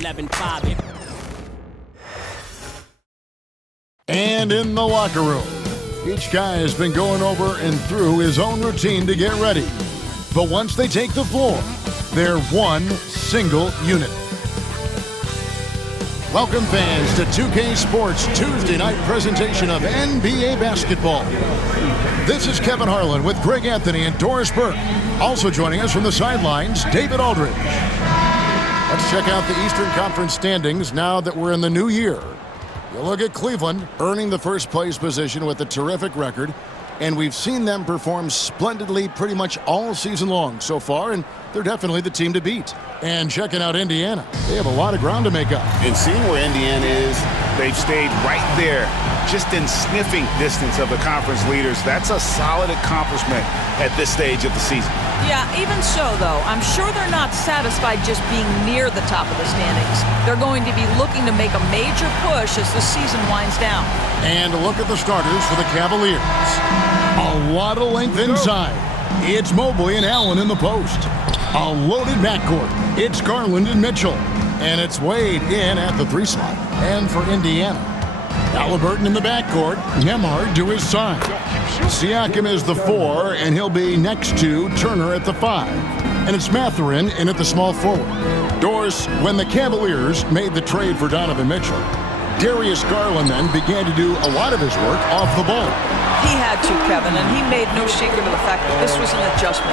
11-5. And in the locker room, each guy has been going over and through his own routine to get ready. But once they take the floor, they're one single unit. Welcome fans to 2K Sports Tuesday night presentation of NBA basketball. This is Kevin Harlan with Greg Anthony and Doris Burke. Also joining us from the sidelines, David Aldridge. Let's check out the Eastern Conference standings now that we're in the new year. You look at Cleveland earning the first place position with a terrific record, and we've seen them perform splendidly pretty much all season long so far, and they're definitely the team to beat. And checking out Indiana, they have a lot of ground to make up. And seeing where Indiana is, they've stayed right there, just in sniffing distance of the conference leaders. That's a solid accomplishment at this stage of the season. Yeah, even so, though, I'm sure they're not satisfied just being near the top of the standings. They're going to be looking to make a major push as the season winds down. And look at the starters for the Cavaliers. A lot of length inside. It's Mobley and Allen in the post. A loaded backcourt. It's Garland and Mitchell. And it's Wade in at the 3 slot. And for Indiana, Halliburton in the backcourt. Nembhard to his side. Siakam is the 4, and he'll be next to Turner at the 5. And it's Mathurin in at the small forward. Doris, when the Cavaliers made the trade for Donovan Mitchell, Darius Garland then began to do a lot of his work off the ball. He had to, Kevin, and he made no secret of the fact that this was an adjustment.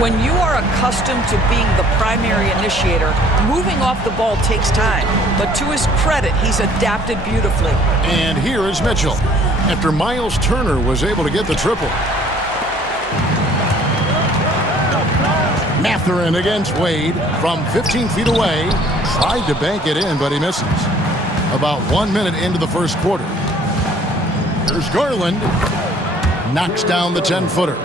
When you are accustomed to being the primary initiator, moving off the ball takes time. But to his credit, he's adapted beautifully. And here is Mitchell, after Miles Turner was able to get the triple. Mathurin against Wade from 15 feet away. Tried to bank it in, but he misses. About 1 minute into the first quarter. Here's Garland. Knocks down the 10-footer.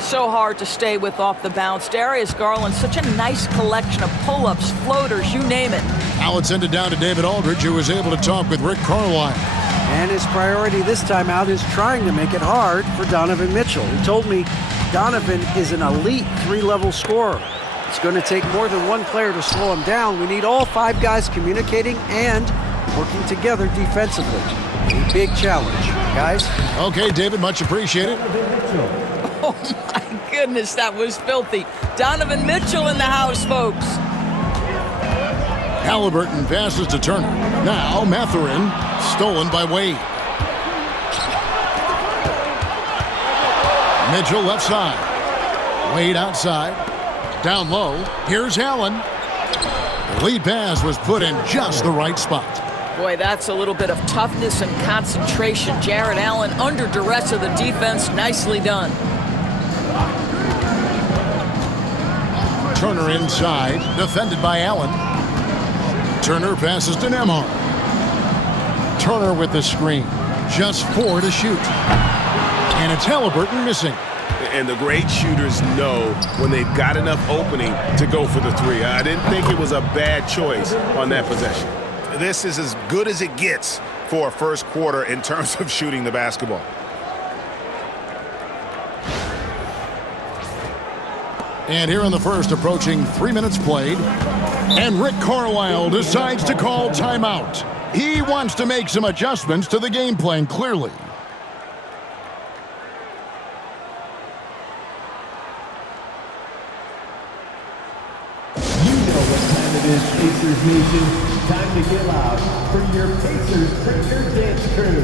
So hard to stay with off the bounce. Darius Garland, such a nice collection of pull-ups, floaters, you name it. Now it's send it down to David Aldridge, who was able to talk with Rick Carlisle. And his priority this time out is trying to make it hard for Donovan Mitchell. He told me Donovan is an elite 3-level scorer. It's going to take more than one player to slow him down. We need all 5 guys communicating and working together defensively. A big challenge, guys. Okay, David, much appreciated. Oh, my goodness, that was filthy. Donovan Mitchell in the house, folks. Halliburton passes to Turner. Now Mathurin, stolen by Wade. Mitchell left side. Wade outside. Down low. Here's Allen. The lead pass was put in just the right spot. Boy, that's a little bit of toughness and concentration. Jarrett Allen under duress of the defense. Nicely done. Turner inside, defended by Allen. Turner passes to Nembhard. Turner with the screen. Just 4 to shoot. And it's Halliburton missing. And the great shooters know when they've got enough opening to go for the 3. I didn't think it was a bad choice on that possession. This is as good as it gets for a first quarter in terms of shooting the basketball. And here in the first, approaching 3 minutes played. And Rick Carlisle decides to call timeout. He wants to make some adjustments to the game plan, clearly. You know what time it is, Pacers Nation. Time to get loud for your Pacers Breaker Dance Crew.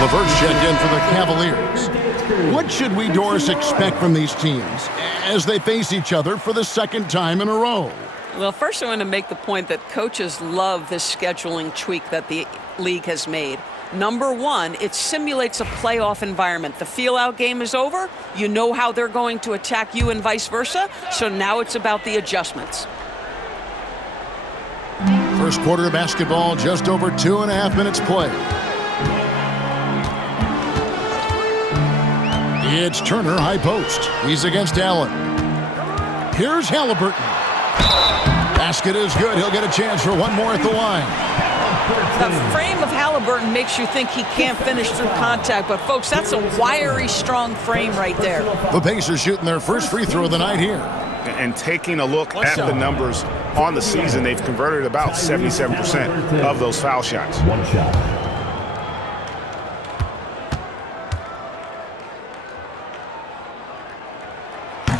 LeVert's checked in for the Cavaliers. What should we, Doris, expect from these teams as they face each other for the second time in a row? Well, first I want to make the point that coaches love this scheduling tweak that the league has made. Number one, it simulates a playoff environment. The feel-out game is over. You know how they're going to attack you and vice versa. So now it's about the adjustments. First quarter of basketball, just over 2.5 minutes played. It's Turner, high post. He's against Allen. Here's Halliburton. Basket is good. He'll get a chance for one more at the line. The frame of Halliburton makes you think he can't finish through contact, but folks, that's a wiry, strong frame right there. The Pacers shooting their first free throw of the night here. And taking a look at the numbers on the season, they've converted about 77% of those foul shots. One shot.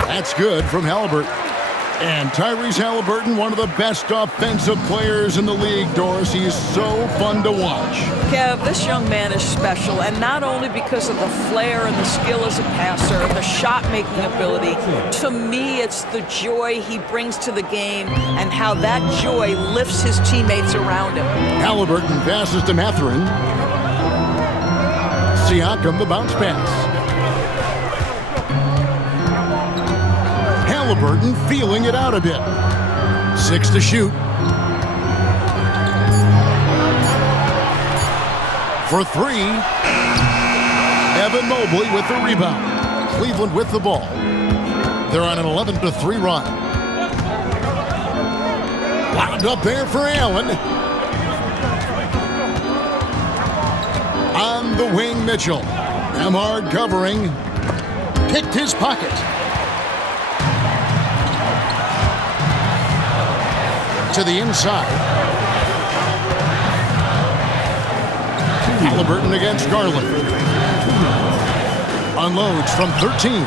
That's good from Halliburton. And Tyrese Halliburton, one of the best offensive players in the league, Doris. He is so fun to watch. Kev, this young man is special, and not only because of the flair and the skill as a passer, the shot-making ability. To me, it's the joy he brings to the game and how that joy lifts his teammates around him. Halliburton passes to Mathurin. Siakam, the bounce pass. Halliburton feeling it out a bit. 6 to shoot. For 3. Evan Mobley with the rebound. Cleveland with the ball. They're on an 11-3 run. Wound up there for Allen. On the wing, Mitchell. Amard covering. Picked his pocket. To the inside. Halliburton against Garland. Unloads from 13.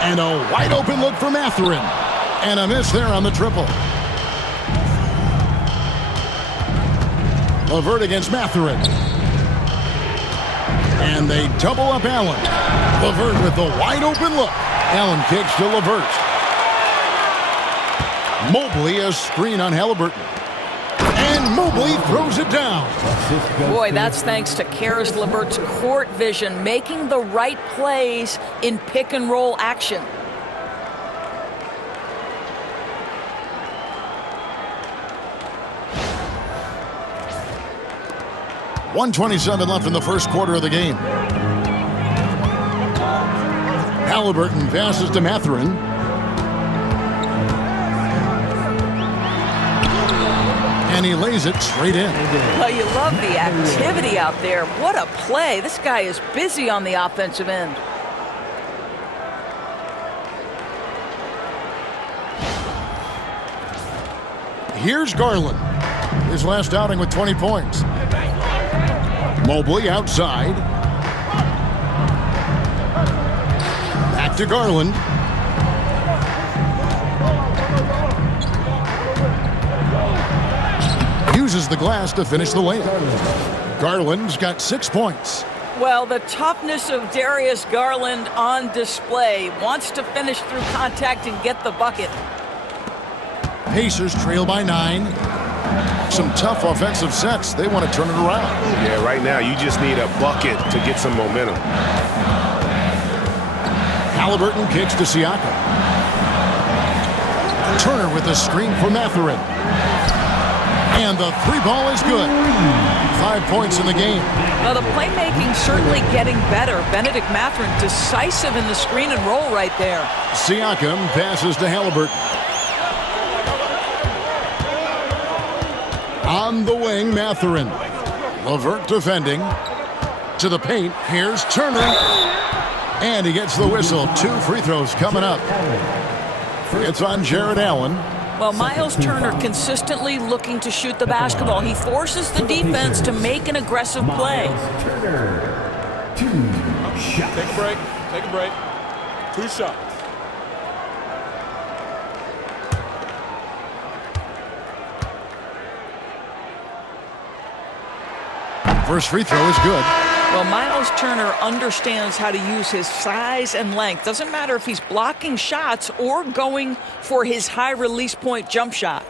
And a wide open look for Mathurin. And a miss there on the triple. LeVert against Mathurin. And they double up Allen. LeVert with the wide open look. Allen kicks to LeVert. Mobley a screen on Halliburton. And Mobley throws it down. Boy, that's thanks to Karis LeVert's court vision, making the right plays in pick-and-roll action. .127 left in the first quarter of the game. Halliburton passes to Mathurin. And he lays it straight in. Well, you love the activity out there. What a play. This guy is busy on the offensive end. Here's Garland. His last outing with 20 points. Mobley outside. Back to Garland. Uses the glass to finish the layup. Garland's got 6 points. Well, the toughness of Darius Garland on display. Wants to finish through contact and get the bucket. Pacers trail by 9. Some tough offensive sets. They want to turn it around. Yeah, right now you just need a bucket to get some momentum. Halliburton kicks to Siakam. Turner with a screen for Mathurin. And the 3 ball is good. 5 points in the game. Well, the playmaking certainly getting better. Benedict Mathurin decisive in the screen and roll right there. Siakam passes to Halliburton. On the wing, Mathurin. LeVert defending. To the paint. Here's Turner. And he gets the whistle. 2 free throws coming up. It's on Jared Allen. Well, Miles Turner consistently looking to shoot the basketball. He forces the defense to make an aggressive play. Turner, 2 shots. Take a break. Take a break. 2 shots. First free throw is good. Well, Miles Turner understands how to use his size and length. Doesn't matter if he's blocking shots or going for his high release point jump shot.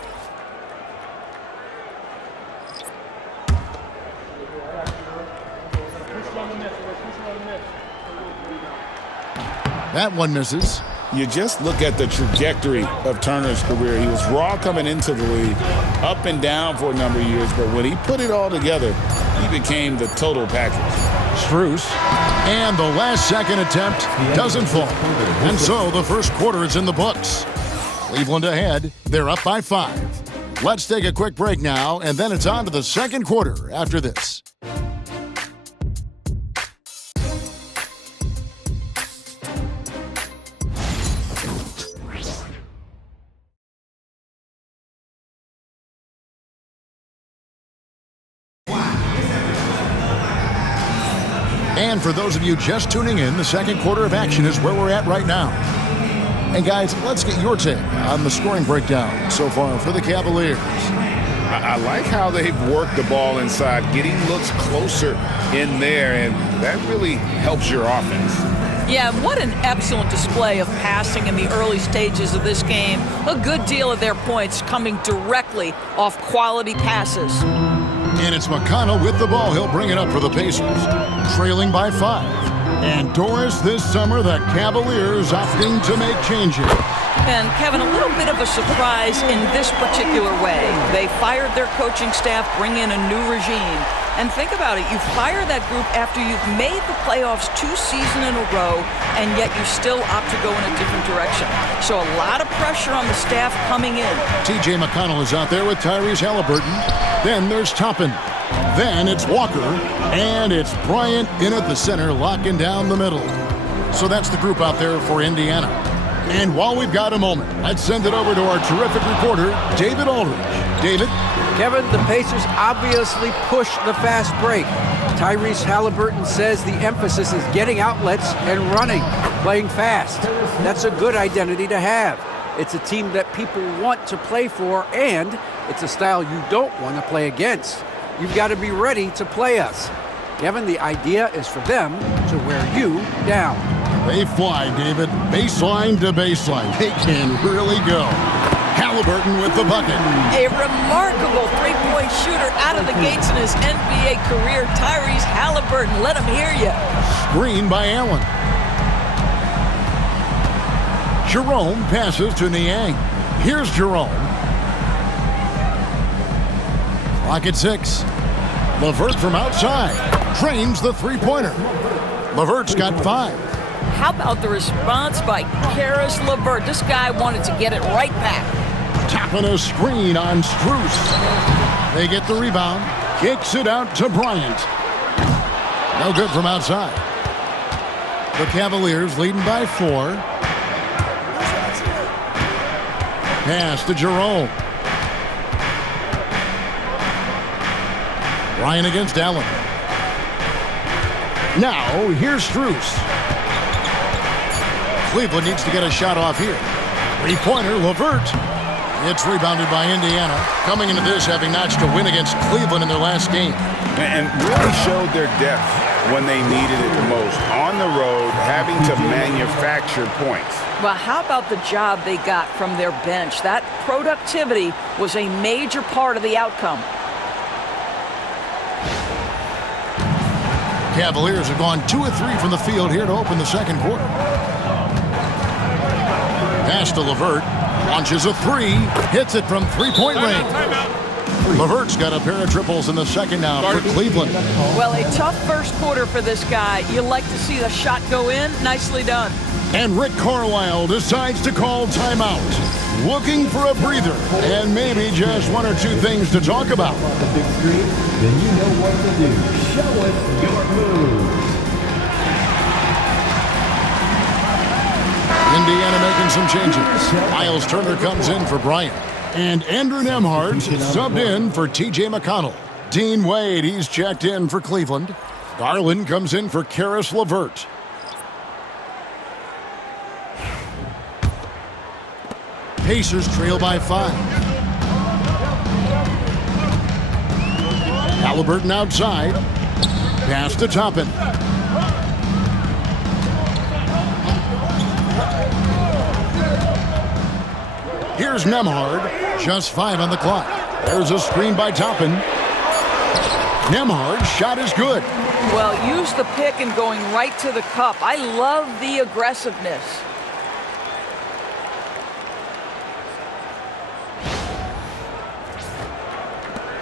That one misses. You just look at the trajectory of Turner's career. He was raw coming into the league, up and down for a number of years, but when he put it all together, he became the total package. Strus, and the last second attempt doesn't fall. And so the first quarter is in the books. Cleveland ahead. They're up by 5. Let's take a quick break now, and then it's on to the second quarter after this. And for those of you just tuning in, the second quarter of action is where we're at right now. And guys, let's get your take on the scoring breakdown so far for the Cavaliers. I like how they've worked the ball inside, getting looks closer in there, and that really helps your offense. Yeah, what an excellent display of passing in the early stages of this game. A good deal of their points coming directly off quality passes. And it's McConnell with the ball. He'll bring it up for the Pacers, trailing by 5. And Doris, this summer, the Cavaliers opting to make changes. And Kevin, a little bit of a surprise in this particular way. They fired their coaching staff, bring in a new regime. And think about it, you fire that group after you've made the playoffs 2 seasons in a row, and yet you still opt to go in a different direction. So a lot of pressure on the staff coming in. T.J. McConnell is out there with Tyrese Halliburton. Then there's Toppin. Then it's Walker. And it's Bryant in at the center, locking down the middle. So that's the group out there for Indiana. And while we've got a moment, let's send it over to our terrific reporter, David Aldridge. David? Kevin, the Pacers obviously push the fast break. Tyrese Halliburton says the emphasis is getting outlets and running, playing fast. That's a good identity to have. It's a team that people want to play for, and it's a style you don't want to play against. You've got to be ready to play us. Kevin, the idea is for them to wear you down. They fly, David. Baseline to baseline. They can really go. Halliburton with the bucket. A remarkable three-point shooter out of the gates in his NBA career. Tyrese Halliburton, let him hear you. Screen by Allen. Jerome passes to Niang. Here's Jerome. Clock at 6. LeVert from outside. Drains the three-pointer. LeVert's got 5. How about the response by Caris LeVert? This guy wanted to get it right back. Tapping a screen on Strus. They get the rebound. Kicks it out to Bryant. No good from outside. The Cavaliers leading by 4. Pass to Jerome. Bryant against Allen. Now, here's Strus. Cleveland needs to get a shot off here. Three-pointer, LeVert. It's rebounded by Indiana. Coming into this, having notched a win against Cleveland in their last game. And really showed their depth when they needed it the most. On the road, having to manufacture points. Well, how about the job they got from their bench? That productivity was a major part of the outcome. Cavaliers have gone 2 of 3 from the field here to open the second quarter. Pass to LeVert. Launches a 3. Hits it from three-point range. LeVert's got a pair of triples in the second now for Cleveland. Well, a tough first quarter for this guy. You like to see the shot go in. Nicely done. And Rick Carlisle decides to call timeout. Looking for a breather and maybe just 1 or 2 things to talk about. On the big screen, then you know what to do. Show us your moves. Indiana making some changes. Miles Turner comes in for Bryant. And Andrew Nembhard subbed in for T.J. McConnell. Dean Wade, he's checked in for Cleveland. Garland comes in for Caris LeVert. Pacers trail by 5. Halliburton outside. Pass to Toppin. Here's Nembhard. Just 5 on the clock. There's a screen by Toppin. Nembhard's shot is good. Well, use the pick and going right to the cup. I love the aggressiveness.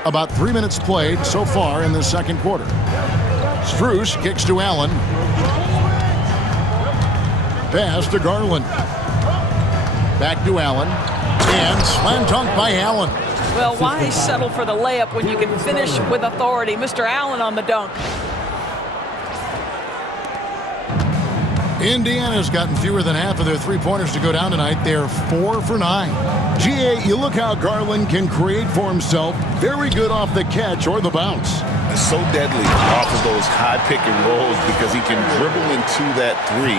About 3 minutes played so far in the second quarter. Strus kicks to Allen. Pass to Garland. Back to Allen. And slam dunk by Allen. Well, why settle for the layup when you can finish with authority? Mr. Allen on the dunk. Indiana's gotten fewer than half of their three-pointers to go down tonight. They're 4 for 9. GA, you look how Garland can create for himself. Very good off the catch or the bounce. It's so deadly off of those high pick and rolls because he can dribble into that three.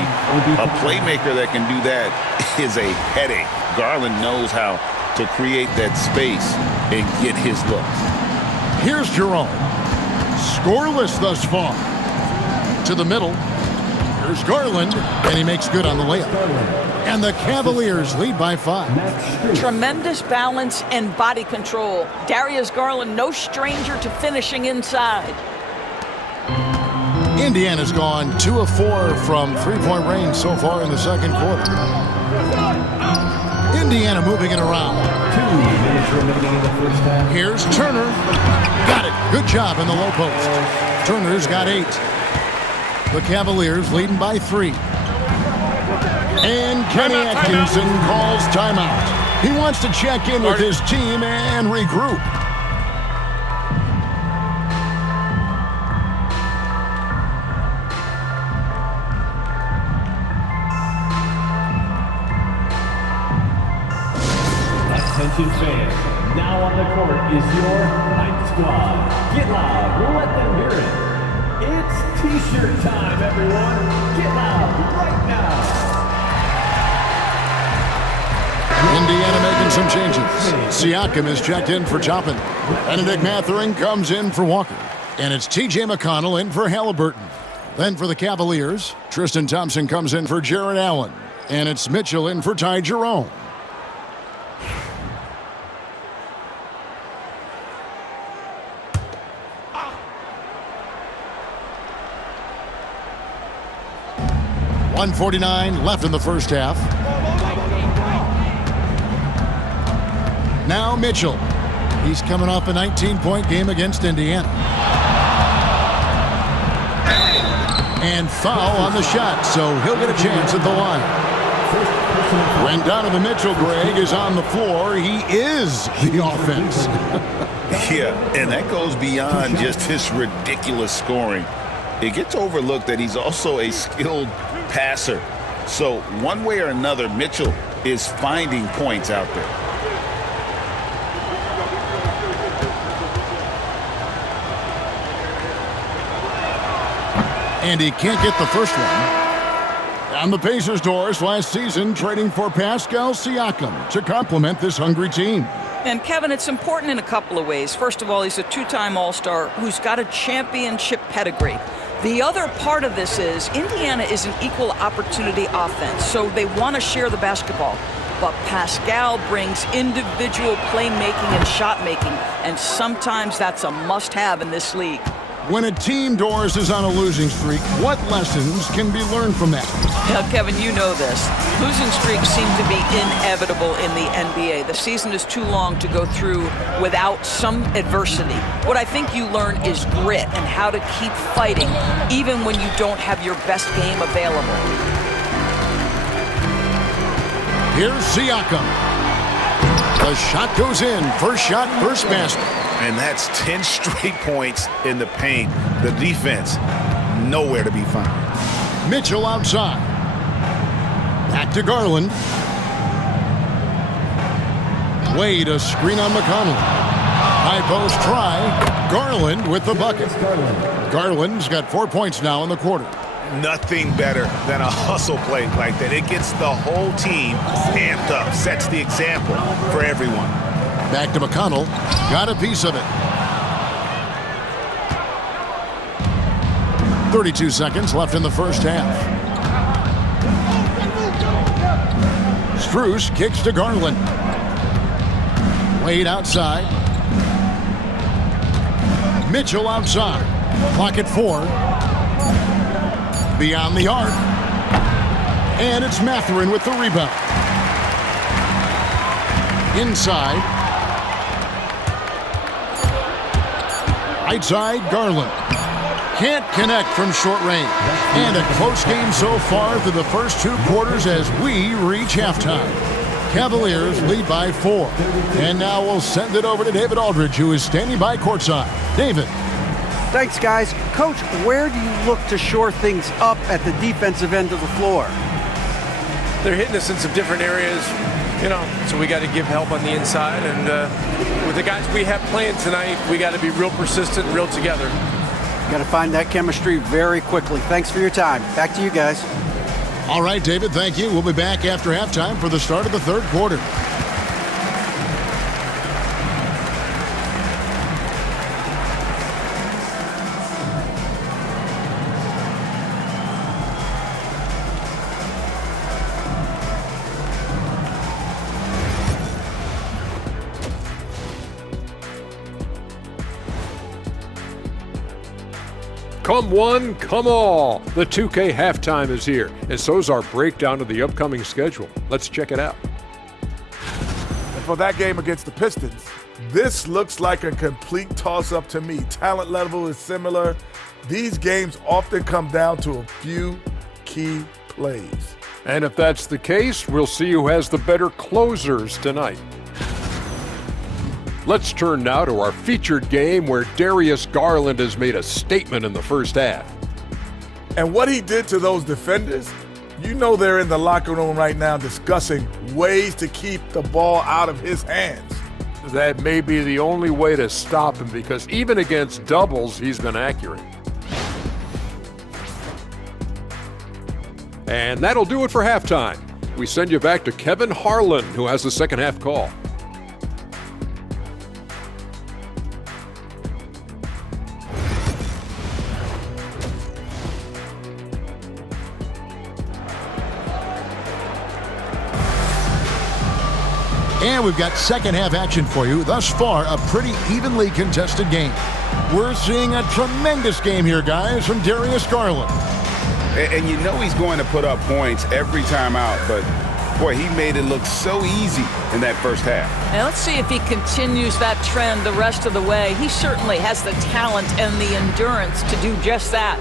A playmaker that can do that is a headache. Garland knows how to create that space and get his looks. Here's Jerome. Scoreless thus far. To the middle. Here's Garland, and he makes good on the layup. And the Cavaliers lead by 5. Tremendous balance and body control. Darius Garland, no stranger to finishing inside. Indiana's gone 2 of 4 from three-point range so far in the second quarter. Indiana moving it around. 2 minutes remaining in the first half. Here's Turner. Got it. Good job in the low post. Turner's got 8. The Cavaliers leading by 3. And Kenny Atkinson calls timeout. He wants to check in with his team and regroup. Attention fans, now on the court is your hype squad. Get loud, let them hear it. It's T-shirt time, everyone. Get loud right now. Indiana making some changes. Siakam is checked in for Toppin. Benedict Mathurin comes in for Walker. And it's T.J. McConnell in for Halliburton. Then for the Cavaliers, Tristan Thompson comes in for Jarrett Allen. And it's Mitchell in for Ty Jerome. .149 left in the first half. Now Mitchell. He's coming off a 19-point game against Indiana. And foul on the shot, so he'll get a chance at the line. When Donovan Mitchell, Greg, is on the floor, he is the offense. Yeah, and that goes beyond just his ridiculous scoring. It gets overlooked that he's also a skilled passer. So one way or another, Mitchell is finding points out there. And he can't get the first one. On the Pacers' doors last season, trading for Pascal Siakam to complement this hungry team. And Kevin, it's important in a couple of ways. First of all, he's a 2-time All-Star who's got a championship pedigree. The other part of this is Indiana is an equal opportunity offense, so they want to share the basketball. But Pascal brings individual playmaking and shot making, and sometimes that's a must-have in this league. When a team Doors is on a losing streak, what lessons can be learned from that? Now, Kevin, you know this. Losing streaks seem to be inevitable in the NBA. The season is too long to go through without some adversity. What I think you learn is grit and how to keep fighting, even when you don't have your best game available. Here's Siakam. The shot goes in. First shot, first basket. And that's 10 straight points in the paint. The defense, nowhere to be found. Mitchell outside. Back to Garland. Wade, a screen on McConnell. High post try. Garland with the bucket. Garland's got 4 points now in the quarter. Nothing better than a hustle play like that. It gets the whole team amped up, sets the example for everyone. Back to McConnell. Got a piece of it. 32 seconds left in the first half. Strus kicks to Garland. Wade outside. Mitchell outside. Clock at 4. Beyond the arc. And it's Mathurin with the rebound. Inside. Right side, Garland. Can't connect from short range. And a close game so far through the first 2 quarters as we reach halftime. Cavaliers lead by 4. And now we'll send it over to David Aldridge, who is standing by courtside. David. Thanks, guys. Coach, where do you look to shore things up at the defensive end of the floor? They're hitting us in some different areas, so we got to give help on the inside. And with the guys we have playing tonight, we got to be real persistent, real together. Got to find that chemistry very quickly. Thanks for your time. Back to you guys. All right, David, thank you. We'll be back after halftime for the start of the third quarter. Come one, come all. The 2K halftime is here, and so's our breakdown of the upcoming schedule. Let's check it out. And for that game against the Pistons, this looks like a complete toss-up to me. Talent level is similar. These games often come down to a few key plays. And if that's the case, we'll see who has the better closers tonight. Let's turn now to our featured game where Darius Garland has made a statement in the first half. And what he did to those defenders, they're in the locker room right now discussing ways to keep the ball out of his hands. That may be the only way to stop him because even against doubles, he's been accurate. And that'll do it for halftime. We send you back to Kevin Harlan, who has the second half call. And we've got second half action for you. Thus far, a pretty evenly contested game. We're seeing a tremendous game here, guys, from Darius Garland. And he's going to put up points every time out, but boy, he made it look so easy in that first half. And let's see if he continues that trend the rest of the way. He certainly has the talent and the endurance to do just that.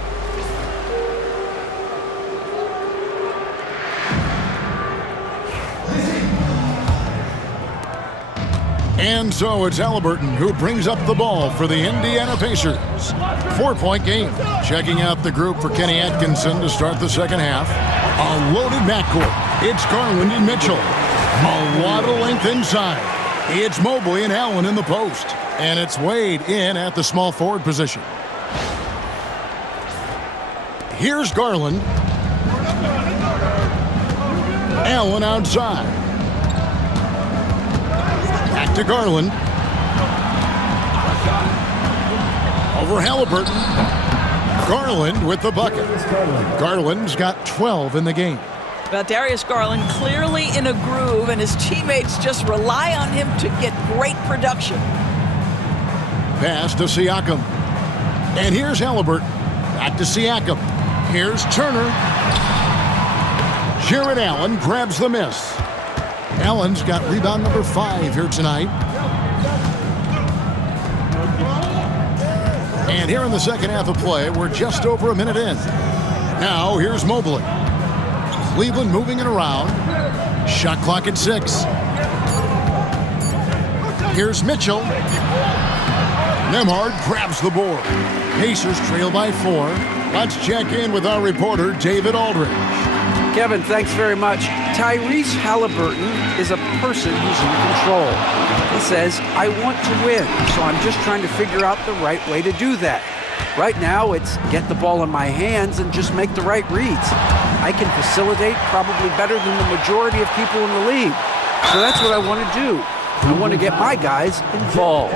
And so it's Halliburton who brings up the ball for the Indiana Pacers. 4-point game. Checking out the group for Kenny Atkinson to start the second half. A loaded backcourt. It's Garland and Mitchell. A lot of length inside. It's Mobley and Allen in the post. And it's Wade in at the small forward position. Here's Garland. Allen outside. Back to Garland. Over Halliburton. Garland with the bucket. Garland's got 12 in the game. Well, Darius Garland clearly in a groove, and his teammates just rely on him to get great production. Pass to Siakam. And here's Halliburton. Back to Siakam. Here's Turner. Jared Allen grabs the miss. Allen's got rebound number 5 here tonight. And here in the second half of play, we're just over a minute in. Now here's Mobley. Cleveland moving it around. Shot clock at 6. Here's Mitchell. Nembhard grabs the board. Pacers trail by 4. Let's check in with our reporter, David Aldridge. Kevin, thanks very much. Tyrese Halliburton is a person who's in control. He says, I want to win, so I'm just trying to figure out the right way to do that. Right now, it's get the ball in my hands and just make the right reads. I can facilitate probably better than the majority of people in the league. So that's what I want to do. I want to get my guys involved.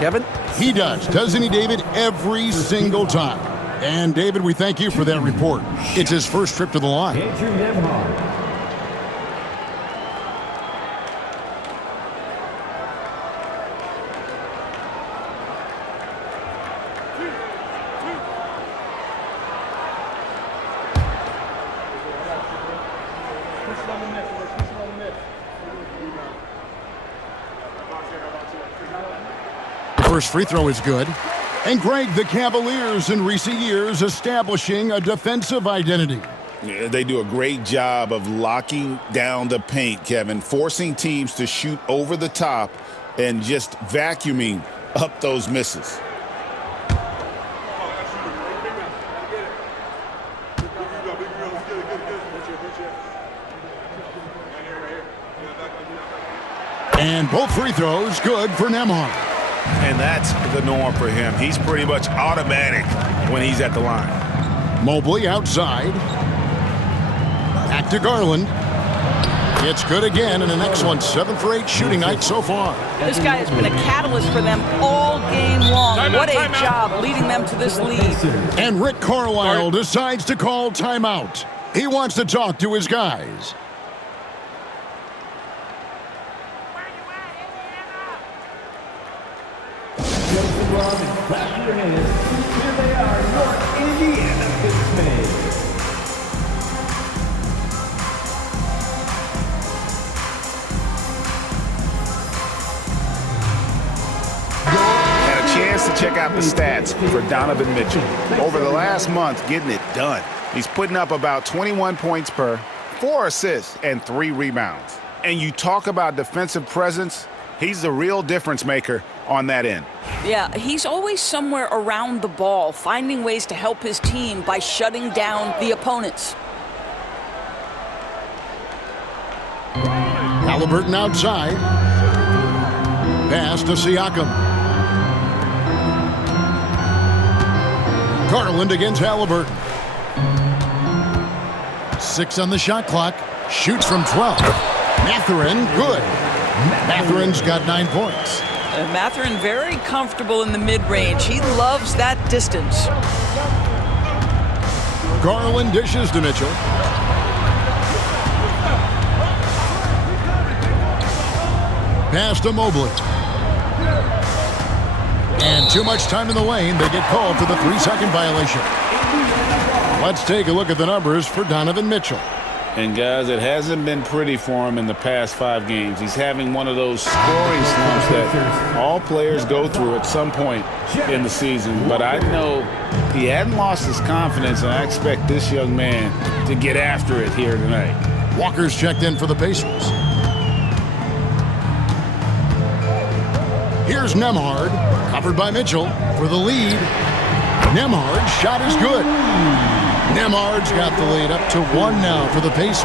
Kevin? He does, doesn't he, David? Every single time. And, David, we thank you for that report. It's his first trip to the line. Andrew Nembhard. First free throw is good. And Greg, the Cavaliers in recent years establishing a defensive identity. Yeah, they do a great job of locking down the paint, Kevin, forcing teams to shoot over the top and just vacuuming up those misses. And both free throws good for Nembhard. And that's the norm for him. He's pretty much automatic when he's at the line. Mobley outside. Back to Garland. It's good again, and an excellent 7 for 8 shooting night so far. This guy has been a catalyst for them all game long. What a job leading them to this lead. And Rick Carlisle decides to call timeout. He wants to talk to his guys. Clap your hands. Here they are, your Indiana Spacemen. Had a chance to check out the stats for Donovan Mitchell. Over the last month, getting it done. He's putting up about 21 points per, 4 assists, and 3 rebounds. And you talk about defensive presence, he's the real difference maker on that end. Yeah, he's always somewhere around the ball, finding ways to help his team by shutting down the opponents. Halliburton outside. Pass to Siakam. Garland against Halliburton. 6 on the shot clock. Shoots from 12. Mathurin, good. Mathurin's got 9 points. Mathurin very comfortable in the mid-range. He loves that distance. Garland dishes to Mitchell. Pass to Mobley. And too much time in the lane. They get called for the 3-second violation. Let's take a look at the numbers for Donovan Mitchell. And guys, it hasn't been pretty for him in the past 5 games. He's having one of those scoring slumps that all players go through at some point in the season. But I know he hadn't lost his confidence, and I expect this young man to get after it here tonight. Walker's checked in for the Pacers. Here's Nembhard, covered by Mitchell for the lead. Nembhard's shot is good. Nembhard's got the lead up to 1 now for the Pacers.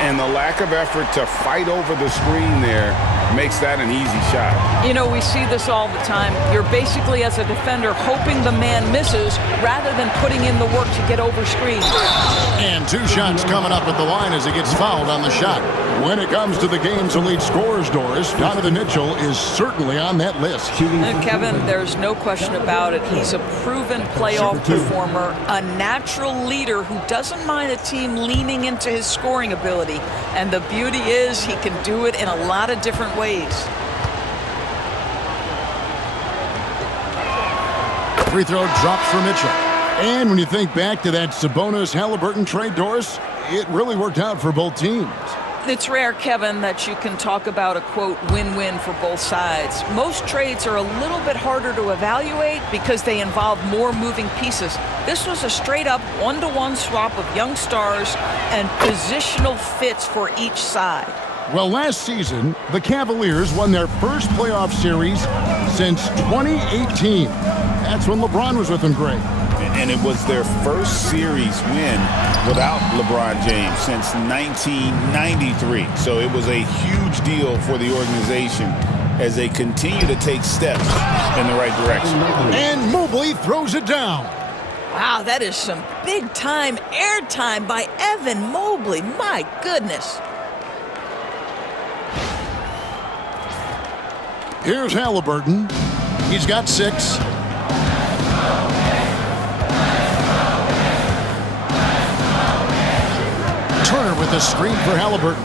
And the lack of effort to fight over the screen there makes that an easy shot. You know, we see this all the time. You're basically, as a defender, hoping the man misses rather than putting in the work to get over screens. And 2 shots coming up at the line as he gets fouled on the shot. When it comes to the game's elite scorers, Doris, Donovan Mitchell is certainly on that list. And Kevin, there's no question about it. He's a proven playoff performer, a natural leader who doesn't mind a team leaning into his scoring ability. And the beauty is he can do it in a lot of different ways. Free throw drops for Mitchell. And when you think back to that Sabonis-Halliburton trade, Doris, it really worked out for both teams. It's rare, Kevin, that you can talk about a, quote, win-win for both sides. Most trades are a little bit harder to evaluate because they involve more moving pieces. This was a straight-up one-to-one swap of young stars and positional fits for each side. Well, last season, the Cavaliers won their first playoff series since 2018. That's when LeBron was with them, Greg. And it was their first series win without LeBron James since 1993. So it was a huge deal for the organization as they continue to take steps in the right direction. And Mobley throws it down. Wow, that is some big-time airtime by Evan Mobley. My goodness. Here's Halliburton. He's got 6. Turner with the screen for Halliburton.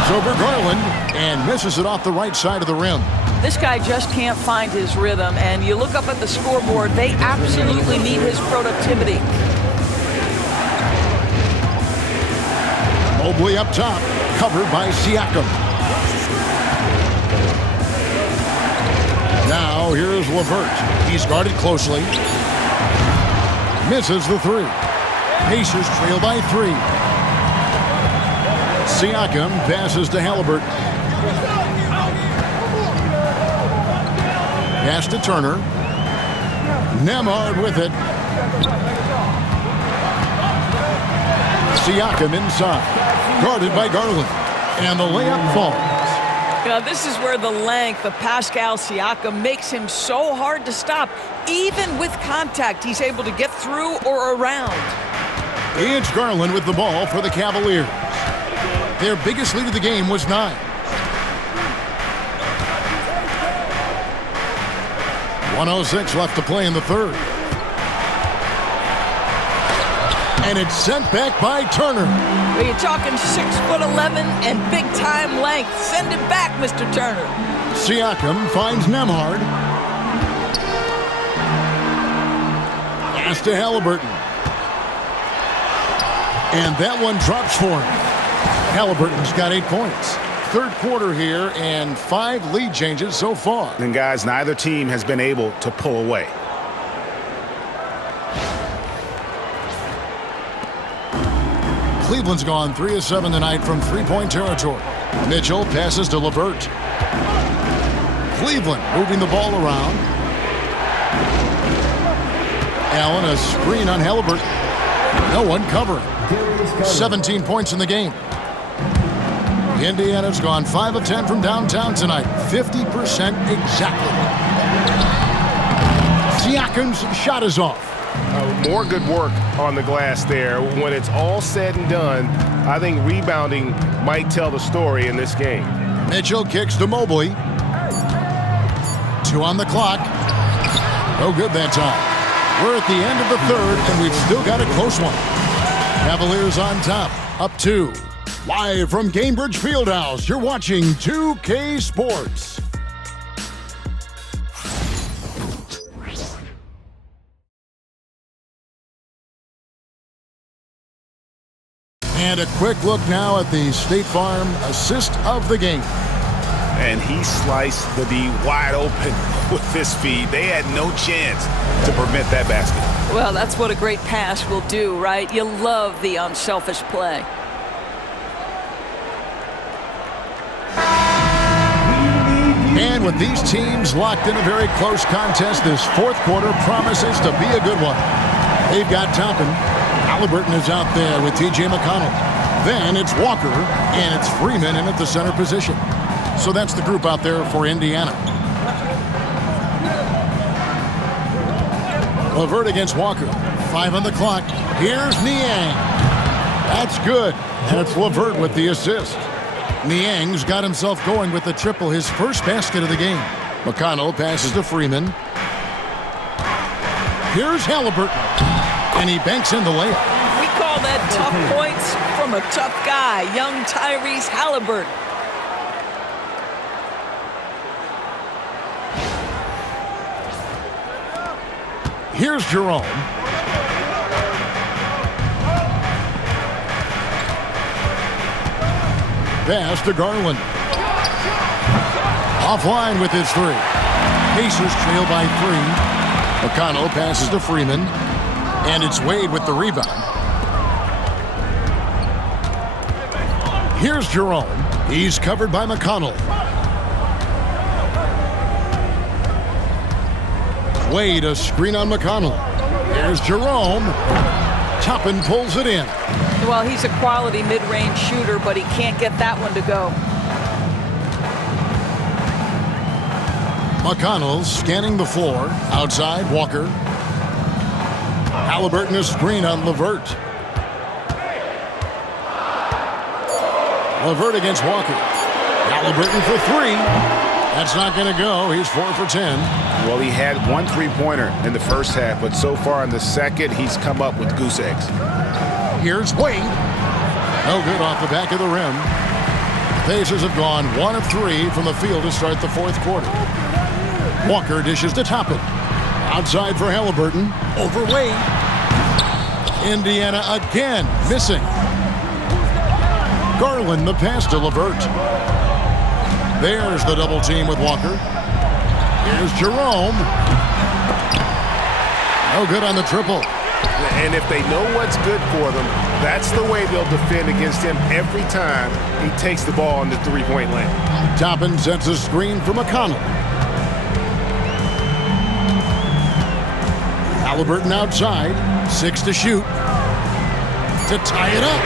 It's over Garland and misses it off the right side of the rim. This guy just can't find his rhythm, and you look up at the scoreboard, they absolutely need his productivity. Mobley up top, covered by Siakam. Now here's LeVert. He's guarded closely. Misses the 3. Pacers trail by 3. Siakam passes to Halliburton. Pass to Turner. Nembhard with it. Siakam inside. Guarded by Garland. And the layup falls. Now, this is where the length of Pascal Siakam makes him so hard to stop. Even with contact, he's able to get through or around. It's Garland with the ball for the Cavaliers. Their biggest lead of the game was 9. 1:06 left to play in the third. And it's sent back by Turner. Well, you're talking 6'11" and big-time length. Send it back, Mr. Turner. Siakam finds Nembhard. Pass to Halliburton. And that one drops for him. Halliburton's got 8 points. Third quarter here and 5 lead changes so far. And guys, neither team has been able to pull away. Cleveland's gone 3 of 7 tonight from three-point territory. Mitchell passes to LeVert. Cleveland moving the ball around. Allen, a screen on Halliburton. No one covering. 17 points in the game. Indiana's gone 5 of 10 from downtown tonight. 50% exactly. Siakam's shot is off. More good work on the glass there. When it's all said and done, I think rebounding might tell the story in this game. Mitchell kicks to Mobley. 2 on the clock. No good that time. We're at the end of the third, and we've still got a close one. Cavaliers on top, up 2. Live from Gainbridge Fieldhouse, you're watching 2K Sports. And a quick look now at the State Farm assist of the game. And he sliced the D wide open with his feet. They had no chance to prevent that basket. Well, that's what a great pass will do, right? You love the unselfish play. And with these teams locked in a very close contest, this fourth quarter promises to be a good one. They've got Toppin. Halliburton is out there with T.J. McConnell. Then it's Walker, and it's Freeman in at the center position. So that's the group out there for Indiana. LeVert against Walker. 5 on the clock. Here's Niang. That's good. And it's LeVert with the assist. Niang's got himself going with the triple, his first basket of the game. McConnell passes to Freeman. Here's Halliburton. And he banks in the layup. We call that tough points from a tough guy, young Tyrese Halliburton. Here's Jerome. Pass to Garland. Offline with his 3. Pacers trail by 3. McConnell passes to Freeman. And it's Wade with the rebound. Here's Jerome. He's covered by McConnell. Wade, a screen on McConnell. Here's Jerome. Toppin pulls it in. Well, he's a quality mid-range shooter, but he can't get that one to go. McConnell scanning the floor. Outside, Walker. Halliburton, a screen on LeVert. LeVert against Walker. Halliburton for 3. That's not going to go. He's 4 for 10. Well, he had 1 3-pointer in the first half, but so far in the second, he's come up with goose eggs. Here's Wade. No good off the back of the rim. Pacers have gone 1 of 3 from the field to start the fourth quarter. Walker dishes to Toppin. Outside for Halliburton. Over Wade. Indiana again missing. Garland the pass to LeVert. There's the double team with Walker. Here's Jerome. No good on the triple. And if they know what's good for them, that's the way they'll defend against him every time he takes the ball in the three-point lane. Toppin sets a screen for McConnell. Halliburton outside. 6 to shoot. To tie it up.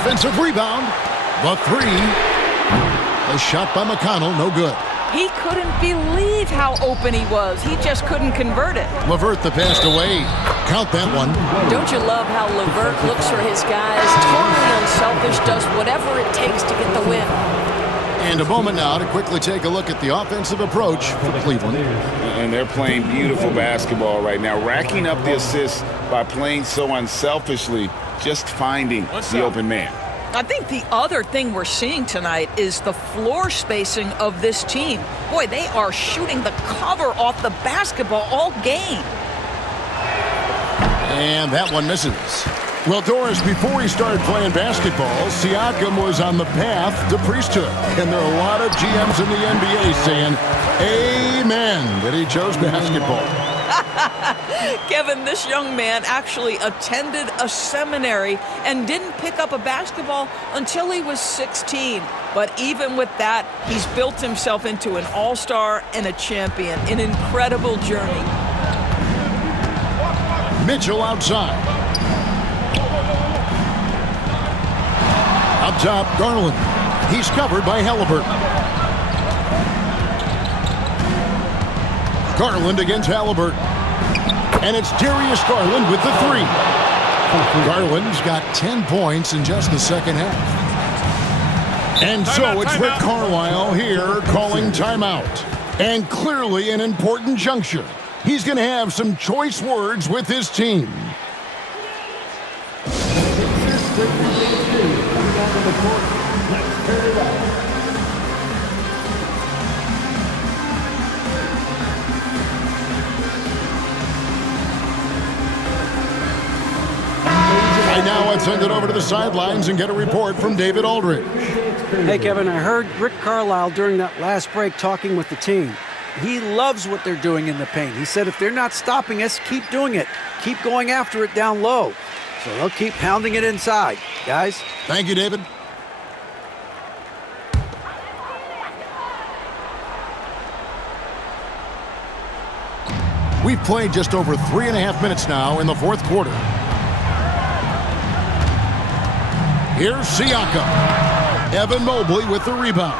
Offensive rebound. The 3. A shot by McConnell, no good. He couldn't believe how open he was. He just couldn't convert it. LeVert the pass away. Count that one. Don't you love how LeVert looks for his guys? Totally unselfish, does whatever it takes to get the win. And a moment now to quickly take a look at the offensive approach for Cleveland. And they're playing beautiful basketball right now, racking up the assists by playing so unselfishly, just finding the open man. I think the other thing we're seeing tonight is the floor spacing of this team. Boy, they are shooting the cover off the basketball all game. And that one misses. Well, Doris, before he started playing basketball, Siakam was on the path to priesthood. And there are a lot of GMs in the NBA saying, amen, that he chose basketball. Kevin, this young man actually attended a seminary and didn't pick up a basketball until he was 16. But even with that, he's built himself into an all-star and a champion. An incredible journey. Mitchell outside. Up top, Garland. He's covered by Halliburton. Garland against Halliburton. And it's Darius Garland with the 3. Garland's got 10 points in just the second half. And so it's Rick Carlisle here calling timeout. And clearly an important juncture. He's going to have some choice words with his team. Right now, let's send it over to the sidelines and get a report from David Aldridge. Hey, Kevin, I heard Rick Carlisle during that last break talking with the team. He loves what they're doing in the paint. He said if they're not stopping us, keep doing it. Keep going after it down low. So they'll keep pounding it inside. Guys? Thank you, David. We've played just over 3.5 minutes now in the fourth quarter. Here's Siakam. Evan Mobley with the rebound.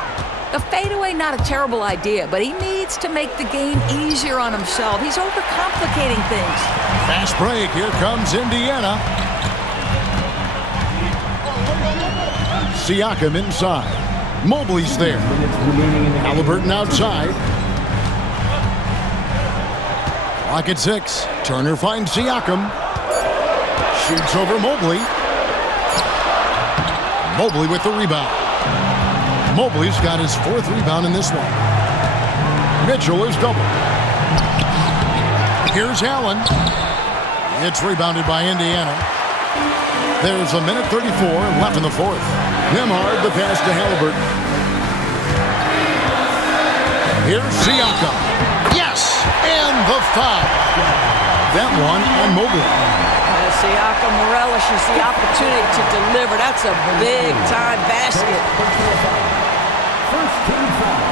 The fadeaway, not a terrible idea, but he needs to make the game easier on himself. He's overcomplicating things. Fast break. Here comes Indiana. Siakam inside. Mobley's there. Halliburton outside. Clock at 6. Turner finds Siakam. Shoots over Mobley. Mobley with the rebound. Mobley's got his 4th rebound in this one. Mitchell is double. Here's Allen. It's rebounded by Indiana. There's a minute 34 left in the 4th. Nembhard the pass to Halliburton. Here's Siakam. Yes! And the foul. That one on Mobley. Siakam relishes the opportunity to deliver. That's a big-time basket. First team foul.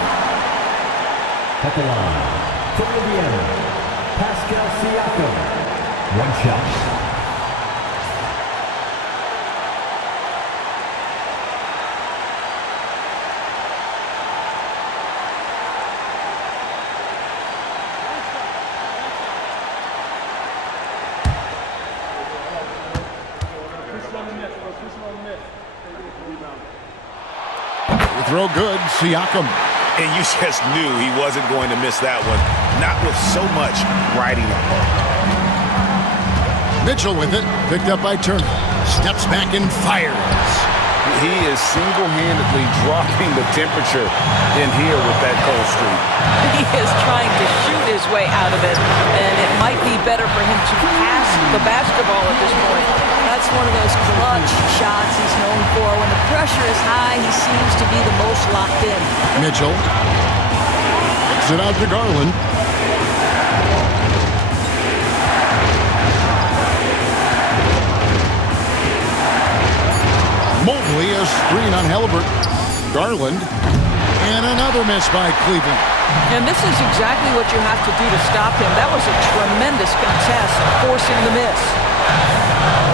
At the line, for Indiana, Pascal Siakam. 1 shot. Throw good, Siakam. And you just knew he wasn't going to miss that one. Not with so much riding on. Mitchell with it, picked up by Turner. Steps back and fires. He is single-handedly dropping the temperature in here with that cold streak. He is trying to shoot his way out of it, and it might be better for him to pass the basketball at this point. That's one of those clutch shots he's known for. When the pressure is high, he seems to be the most locked in. Mitchell. Kicks it out to Garland. Mobley, a screen on Halliburton. Garland. And another miss by Cleveland. And this is exactly what you have to do to stop him. That was a tremendous contest, forcing the miss.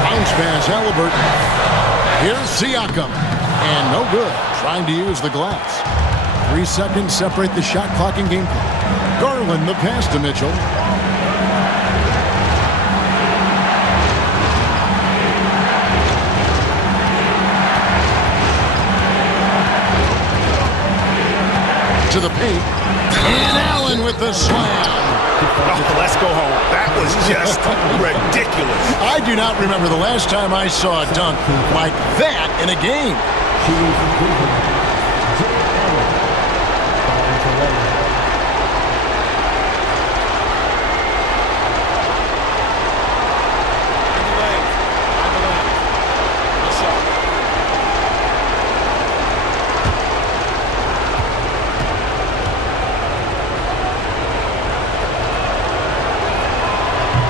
Bounce pass, Halliburton. Here's Siakam. And no good. Trying to use the glass. 3 seconds separate the shot clock and game clock. Garland, the pass to Mitchell. To the paint. And Allen with the slam. Oh, let's go home. That was just ridiculous. I do not remember the last time I saw a dunk like that in a game.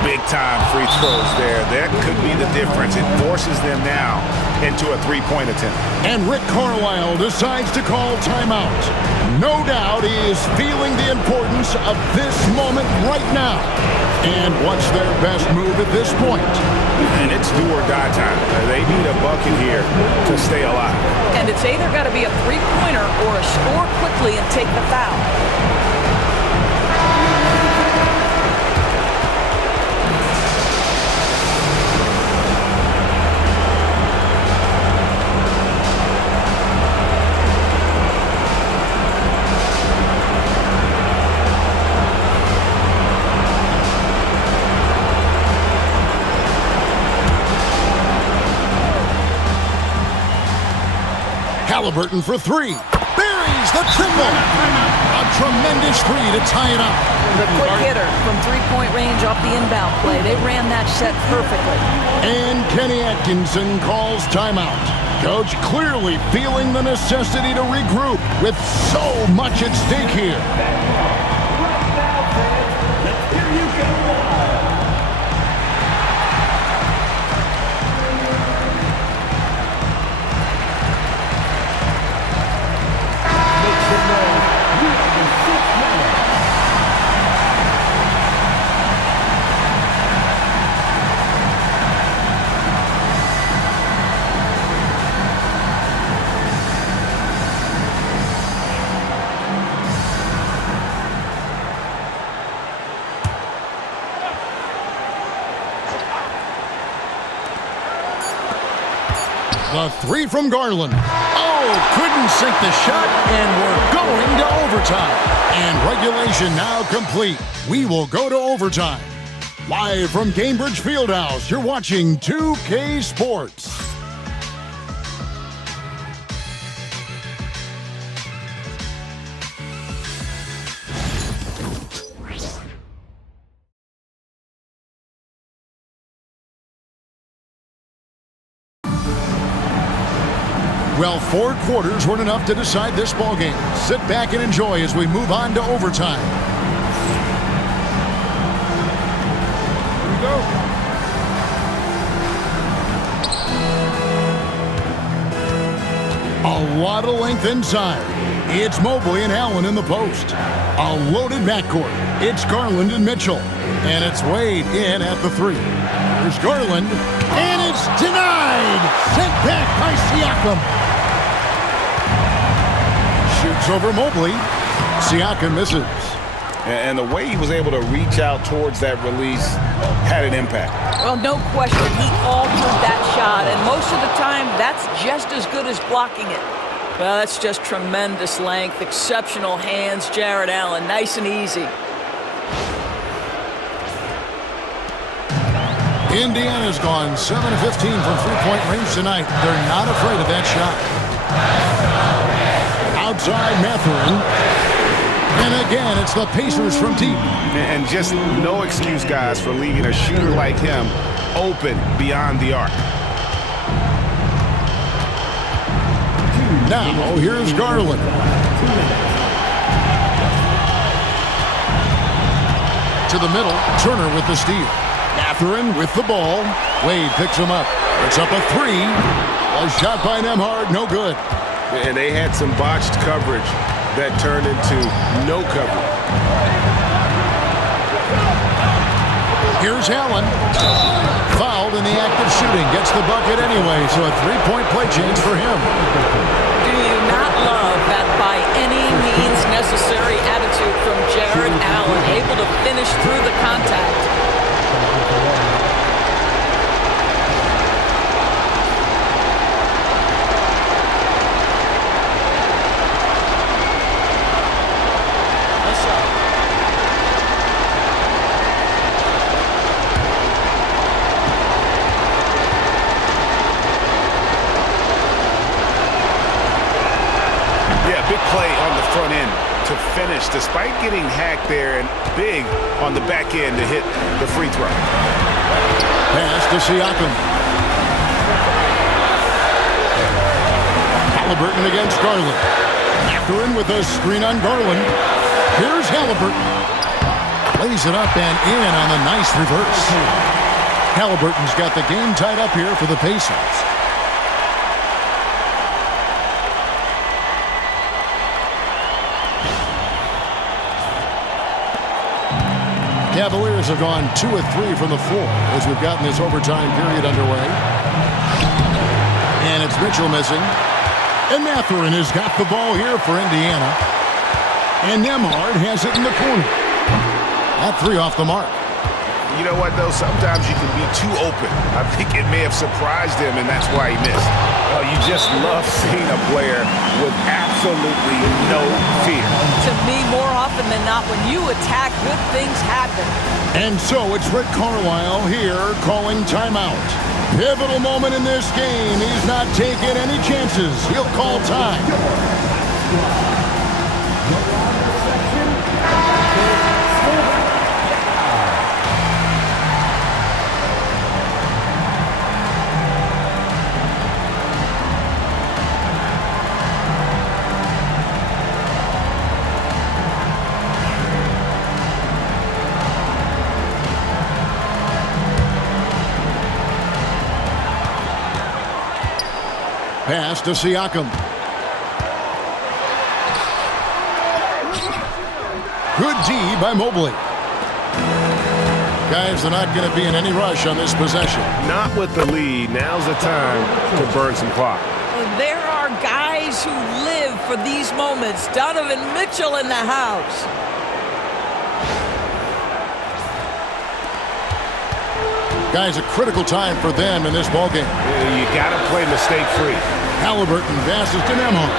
Big-time free throws there. That could be the difference. It forces them now into a three-point attempt. And Rick Carlisle decides to call timeout. No doubt he is feeling the importance of this moment right now. And what's their best move at this point? And it's do or die time. They need a bucket here to stay alive. And it's either got to be a three-pointer or a score quickly and take the foul. Halliburton for three. Buries the triple. A tremendous three to tie it up. The quick hitter from three-point range off the inbound play. They ran that set perfectly. And Kenny Atkinson calls timeout. Coach clearly feeling the necessity to regroup with so much at stake here. Here you go. The three from Garland. Oh, couldn't sink the shot, and we're going to overtime. And regulation now complete. We will go to overtime. Live from Cambridge Fieldhouse, you're watching 2K Sports. Well, 4 quarters weren't enough to decide this ballgame. Sit back and enjoy as we move on to overtime. Here we go. A lot of length inside. It's Mobley and Allen in the post. A loaded backcourt. It's Garland and Mitchell. And it's Wade in at the three. There's Garland. And it's denied. Sent back by Siakam. Shoots over Mobley. Siakam misses. And the way he was able to reach out towards that release had an impact. Well, no question. He altered that shot, and most of the time, that's just as good as blocking it. Well, that's just tremendous length, exceptional hands, Jared Allen. Nice and easy. Indiana's gone 7 of 15 from three-point range tonight. They're not afraid of that shot. Outside Mathurin. And again, it's the Pacers from deep. And just no excuse, guys, for leaving a shooter like him open beyond the arc. Now, here's Garland. To the middle, Turner with the steal. Mathurin with the ball. Wade picks him up. It's up a three. A shot by Nembhard, no good. And they had some botched coverage that turned into no coverage. Here's Allen. Fouled in the act of shooting. Gets the bucket anyway, so a three-point play change for him. Do you not love that by any means necessary attitude from Jared Allen, able to finish through the contact? Front end to finish despite getting hacked there, and big on the back end to hit the free throw. Pass to Siakam. Halliburton against Garland. Mathurin with a screen on Garland. Here's Halliburton. Lays it up and in on the nice reverse. Halliburton's got the game tied up here for the Pacers. Cavaliers have gone 2 of 3 from the floor as we've gotten this overtime period underway. And it's Mitchell missing. And Mathurin has got the ball here for Indiana. And Nembhard has it in the corner. That three off the mark. You know what, though? Sometimes you can be too open. I think it may have surprised him, and that's why he missed. You just love seeing a player with absolutely no fear. To me, more often than not, when you attack, good things happen. And so it's Rick Carlisle here calling timeout. Pivotal moment in this game. He's not taking any chances. He'll call time. Pass to Siakam. Good D by Mobley. Guys, they're not going to be in any rush on this possession. Not with the lead. Now's the time to burn some clock. There are guys who live for these moments. Donovan Mitchell in the house. Guys, a critical time for them in this ballgame. You got to play mistake-free. Halliburton passes to Nembhard.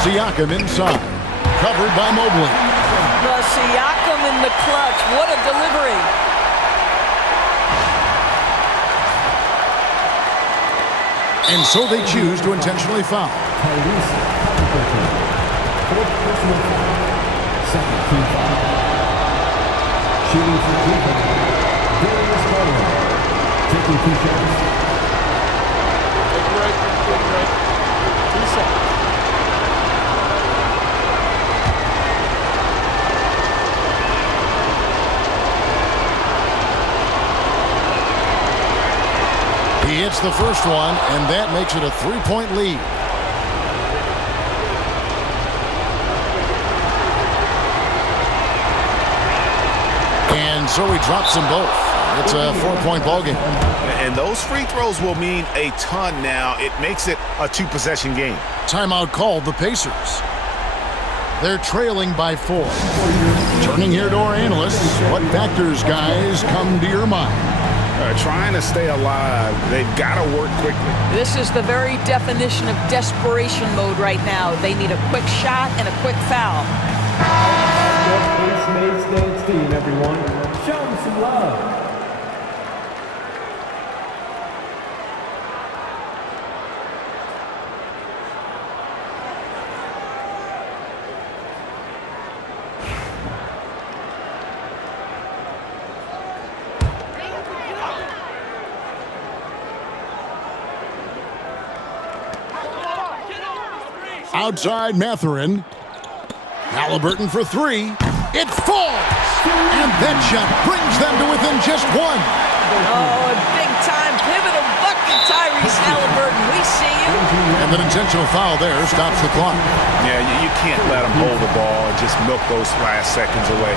Siakam inside. Covered by Mobley. The Siakam in the clutch. What a delivery. And so they choose to intentionally foul. Shooting for Cleveland, Darius Garland, taking 2 shots. Right. 2 seconds. He hits the first one, and that makes it a 3-point lead. And so he drops them both. It's a 4-point ballgame. And those free throws will mean a ton now. It makes it a 2-possession game. Timeout called the Pacers. They're trailing by 4. Turning here to our analysts. What factors, guys, come to your mind? Trying to stay alive, they've got to work quickly. This is the very definition of desperation mode right now. They need a quick shot and a quick foul. Ace-Made Stance team, everyone. Show them some love. Outside Mathurin. Halliburton for 3. It falls! And that shot brings them to within just 1. Oh, a big-time pivotal bucket, Tyrese Halliburton. We see you. And an intentional foul there stops the clock. Yeah, you can't let him hold the ball and just milk those last seconds away.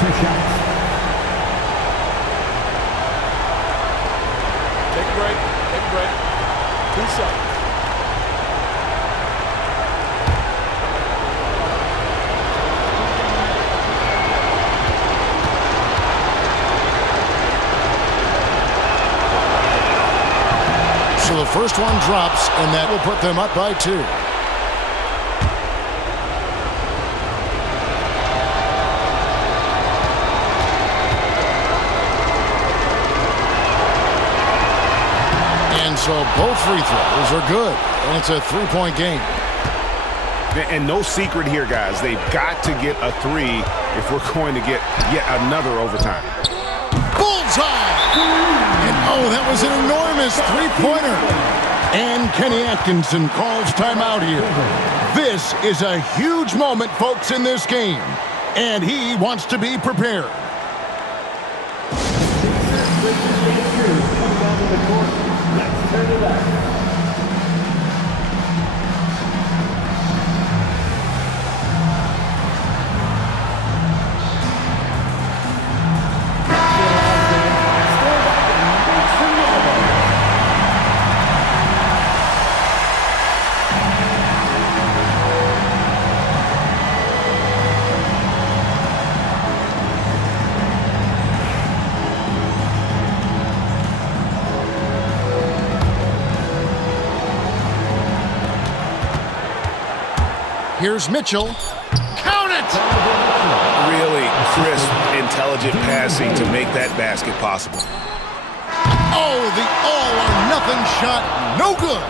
Two shots. Take a break. Take a break. 2 shots. So the first one drops, and that will put them up by 2. And so both free throws are good, and it's a 3-point game. And no secret here, guys. They've got to get a 3 if we're going to get yet another overtime. Bullseye! And oh, that was an enormous three-pointer. And Kenny Atkinson calls timeout here. This is a huge moment, folks, in this game. And he wants to be prepared. Let's turn it up. Here's Mitchell. Count it! Really crisp, intelligent passing to make that basket possible. Oh, the all-or-nothing shot, no good.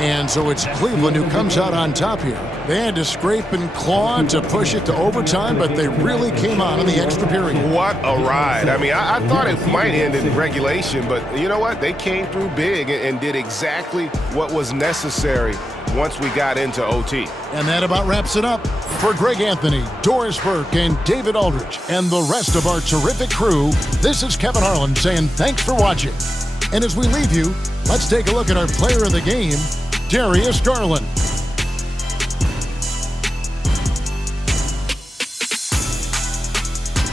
And so it's Cleveland who comes out on top here. They had to scrape and claw to push it to overtime, but they really came out in the extra period. What a ride. I mean, I thought it might end in regulation, but you know what? They came through big and did exactly what was necessary once we got into OT. And that about wraps it up. For Greg Anthony, Doris Burke, and David Aldrich, and the rest of our terrific crew, this is Kevin Harlan saying thanks for watching. And as we leave you, let's take a look at our player of the game, Darius Garland.